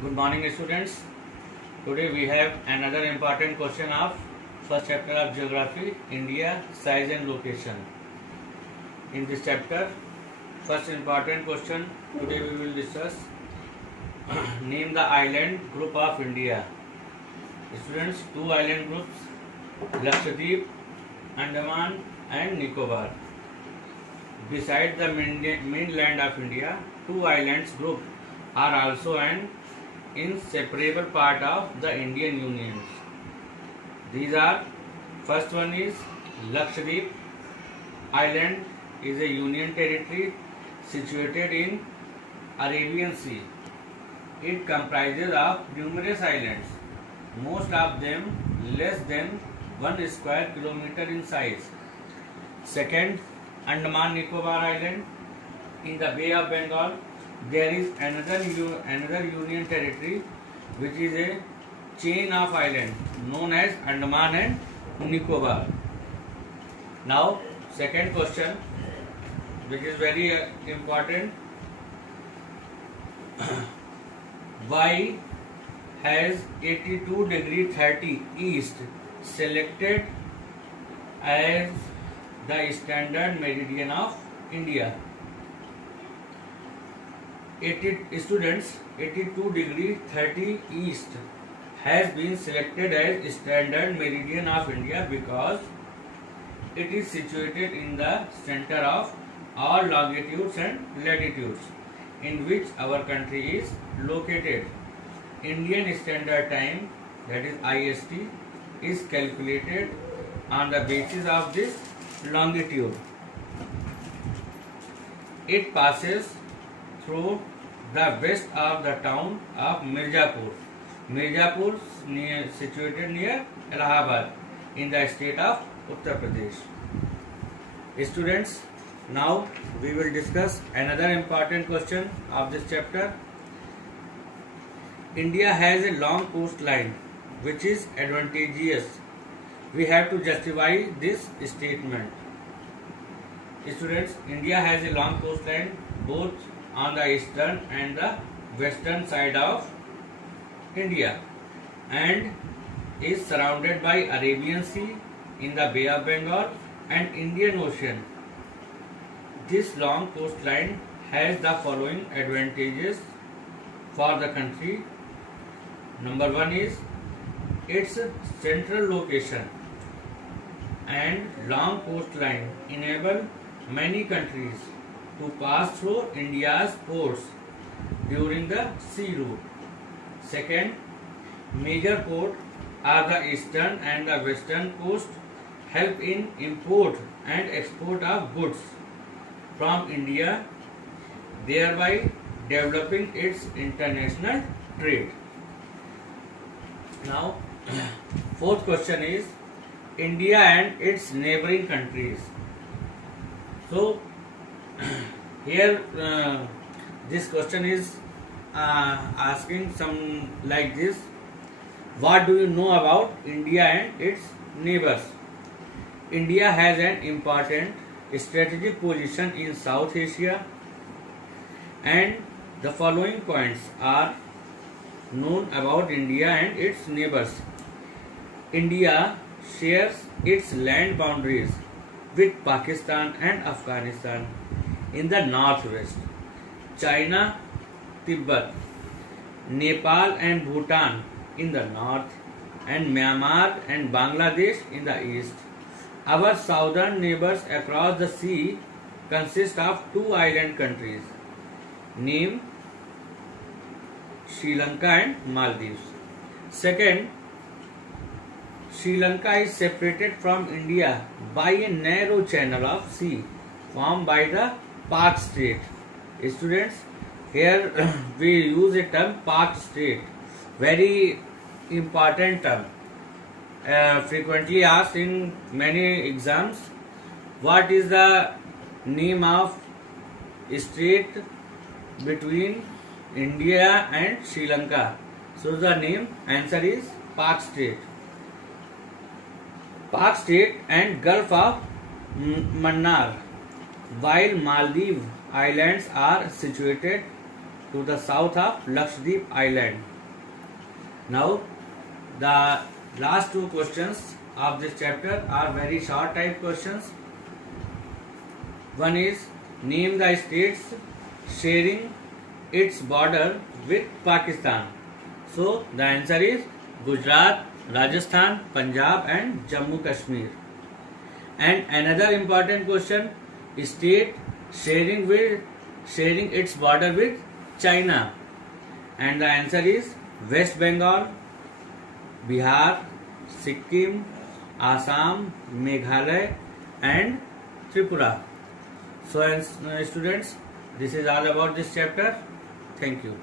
Good morning, students. Today we have another important question of first chapter of Geography, India, size and location. In this chapter, first important question today we will discuss name the island group of India. Students, two island groups, Lakshadweep, Andaman and Nicobar. Beside the mainland of India, two islands group are also an inseparable part of the Indian Union. These are, first one is Lakshadweep Island is a union territory situated in Arabian Sea. It comprises of numerous islands, most of them less than 1 square kilometer in size. Second, Andaman Nicobar Island in the Bay of Bengal. There is another union territory which is a chain of islands known as Andaman and Nicobar. Now, second question, which is very important. Why has 82°30 East selected as the standard meridian of India? 82°30 East has been selected as standard meridian of India because it is situated in the center of all longitudes and latitudes in which our country is located. Indian Standard Time, that is IST, is calculated on the basis of this longitude. It passes through the west of the town of Mirzapur. Mirzapur situated near Allahabad in the state of Uttar Pradesh. Students, now we will discuss another important question of this chapter. India has a long coastline which is advantageous. We have to justify this statement. Students, India has a long coastline both on the eastern and the western side of India and is surrounded by Arabian Sea in the Bay of Bengal and Indian Ocean. This long coastline has the following advantages for the country. Number one is its central location and long coastline enable many countries to pass through India's ports during the sea route. Second, major ports are the eastern and the western coast help in import and export of goods from India, thereby developing its international trade. Now, fourth question is India and its neighboring countries. So, here this question is asking some like this: what do you know about India and its neighbors? India has an important strategic position in South Asia, and the following points are known about India and its neighbors. India shares its land boundaries with Pakistan and Afghanistan in the northwest, China, Tibet, Nepal and Bhutan in the north, and Myanmar and Bangladesh in the east. Our southern neighbors across the sea consist of two island countries named Sri Lanka and Maldives. Second, Sri Lanka is separated from India by a narrow channel of sea formed by the Pak Strait. Students, here we use a term Pak Strait, very important term, frequently asked in many exams. What is the name of strait between India and Sri Lanka? So the answer is Pak Strait. Pak Strait and Gulf of Mannar, while Maldives Islands are situated to the south of Lakshadweep Island. Now, the last two questions of this chapter are very short type questions. One is, name the states sharing its border with Pakistan. So the answer is Gujarat, Rajasthan, Punjab and Jammu Kashmir. And another important question, state sharing its border with China. And the answer is West Bengal, Bihar, Sikkim, Assam, Meghalaya and Tripura. So students, this is all about this chapter. Thank you.